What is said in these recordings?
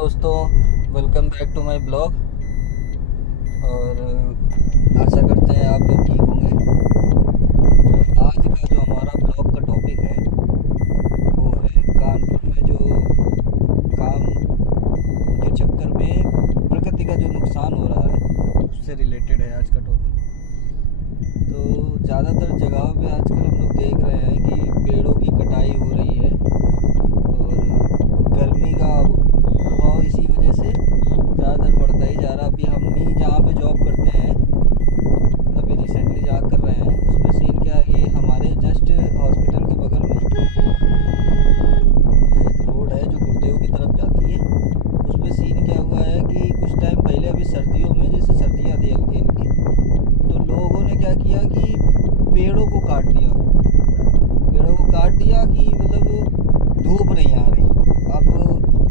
दोस्तों, welcome back to my blog. और आशा करते हैं आप लोग ठीक होंगे। आज का जो हमारा ब्लॉग का टॉपिक है वो है कानपुर में जो काम के चक्कर में प्रकृति का जो नुकसान हो रहा है उससे रिलेटेड है आज का टॉपिक। तो ज़्यादातर जगहों पे आजकल हम लोग देख रहे हैं कि पेड़ों की कटाई हो रही है और गर्मी का प्रभाव इसी वजह से ज़्यादातर बढ़ता ही जा रहा। अभी हम भी जहाँ पे जॉब करते हैं, अभी रिसेंटली जहाँ कर रहे हैं, उसमें सीन क्या है कि हमारे जस्ट हॉस्पिटल के बगल में एक रोड है जो गुरुदेव की तरफ जाती है। उसमें सीन क्या हुआ है कि कुछ टाइम पहले, अभी सर्दियों में, जैसे सर्दियाँ थी हल्की हल्की, तो लोगों ने क्या किया कि पेड़ों को काट दिया। पेड़ों को काट दिया कि मतलब धूप नहीं आ रही। अब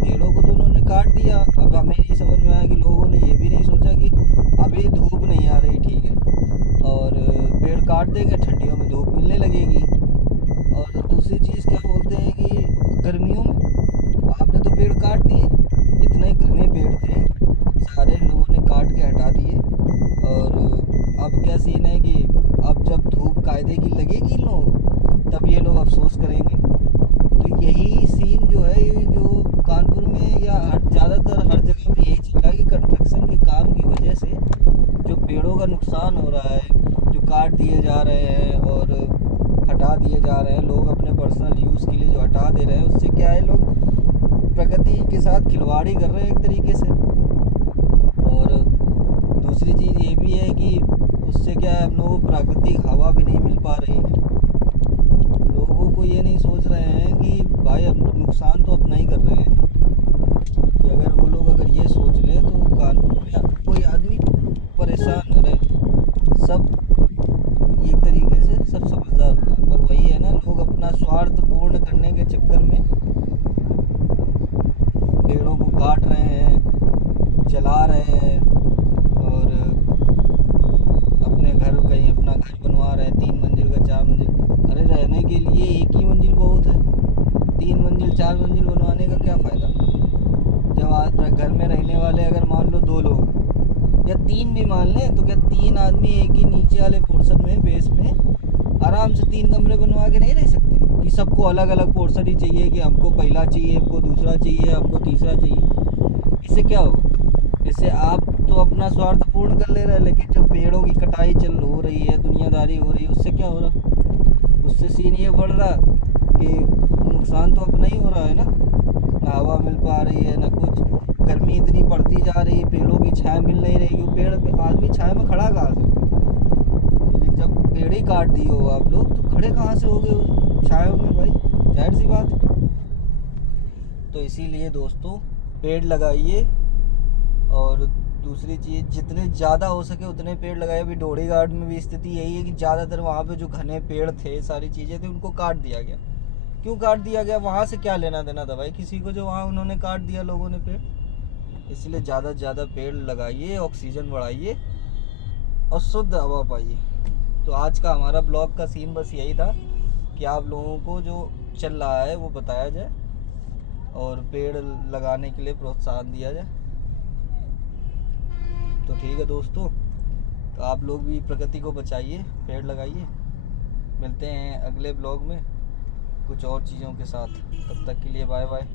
पेड़ों को तो उन्होंने काट दिया। अब हमें नहीं समझ में आया कि लोगों ने ये भी नहीं सोचा कि अभी धूप नहीं आ रही, ठीक है, और पेड़ काट देंगे, ठंडियों में धूप मिलने लगेगी। और दूसरी चीज़ क्या बोलते हैं कि गर्मियों में आपने तो पेड़ काट दिए, इतने घने पेड़ थे, सारे लोगों ने काट के हटा दिए। और अब क्या सीन है कि अब जब धूप कायदे की लगेगी इन लोगों को, तब ये लोग अफसोस करेंगे। तो यही सीन जो है, ये जो कानपुर में या ज़्यादातर हर जगह पे यही चल रहा है कि कंस्ट्रक्शन के काम की वजह से जो पेड़ों का नुकसान हो रहा है, जो काट दिए जा रहे हैं और हटा दिए जा रहे हैं, लोग अपने पर्सनल यूज़ के लिए जो हटा दे रहे हैं, उससे क्या है, लोग प्रकृति के साथ खिलवाड़ ही कर रहे हैं एक तरीके से। और दूसरी चीज़ ये भी है कि उससे क्या है, हम लोगों को प्राकृतिक हवा भी नहीं मिल पा रही है। लोगों को ये नहीं सोच रहे हैं कि भाई हम नुकसान तो अपना ही कर रहे हैं। कि अगर वो लोग अगर ये सोच लें तो कानपुर में कोई आदमी परेशान न रहे, सब एक तरीके से सब समझदार होगा। पर वही है ना, लोग अपना स्वार्थ पूर्ण करने के चक्कर में पेड़ों को काट रहे हैं, जला रहे हैं और अपने घर, कहीं अपना घर बनवा रहे हैं 3 मंजिल का 4 मंजिल। अरे रहने के लिए एक ही मंजिल बहुत है, 3 मंजिल 4 मंजिल बनवाने का क्या फ़ायदा। जब घर में रहने वाले अगर मान लो 2 लोग या 3 भी मान लें, तो क्या 3 आदमी एक ही नीचे वाले पोर्शन में, बेस में आराम से 3 कमरे बनवा के नहीं रह सकते? कि सबको अलग अलग पोर्शन ही चाहिए, कि हमको पहला चाहिए, हमको दूसरा चाहिए, हमको तीसरा चाहिए। इससे क्या होगा? इससे आप तो अपना स्वार्थ पूर्ण कर ले रहे हैं, लेकिन जो पेड़ों की कटाई हो रही है, दुनियादारी हो रही है, उससे क्या हो रहा? उससे सीन ये बढ़ रहा कि नुकसान तो अपना ही हो रहा है ना हवा मिल पा रही है, ना कुछ। गर्मी इतनी पड़ती जा रही है, पेड़ों की छाया मिल नहीं रही। पेड़ पे आदमी छाया में खड़ा कहाँ से? जब पेड़ ही काट दिए हो आप लोग, तो खड़े कहाँ से हो गए छाया में भाई? जाहिर सी बात। तो इसीलिए दोस्तों, पेड़ लगाइए। और दूसरी चीज़, जितने ज़्यादा हो सके उतने पेड़ लगाए। अभी डोड़ी घाट में भी स्थिति यही है कि ज़्यादातर वहाँ पे जो घने पेड़ थे, सारी चीज़ें थी, उनको काट दिया गया। क्यों काट दिया गया? वहाँ से क्या लेना देना था भाई किसी को, जो वहाँ उन्होंने काट दिया लोगों ने पेड़। इसलिए ज़्यादा से ज़्यादा पेड़ लगाइए, ऑक्सीजन बढ़ाइए और शुद्ध हवा पाइए। तो आज का हमारा ब्लॉग का सीन बस यही था कि आप लोगों को जो चल रहा है वो बताया जाए और पेड़ लगाने के लिए प्रोत्साहन दिया जाए। तो ठीक है दोस्तों, तो आप लोग भी प्रकृति को बचाइए, पेड़ लगाइए। मिलते हैं अगले ब्लॉग में कुछ और चीज़ों के साथ। तब तक के लिए बाय बाय।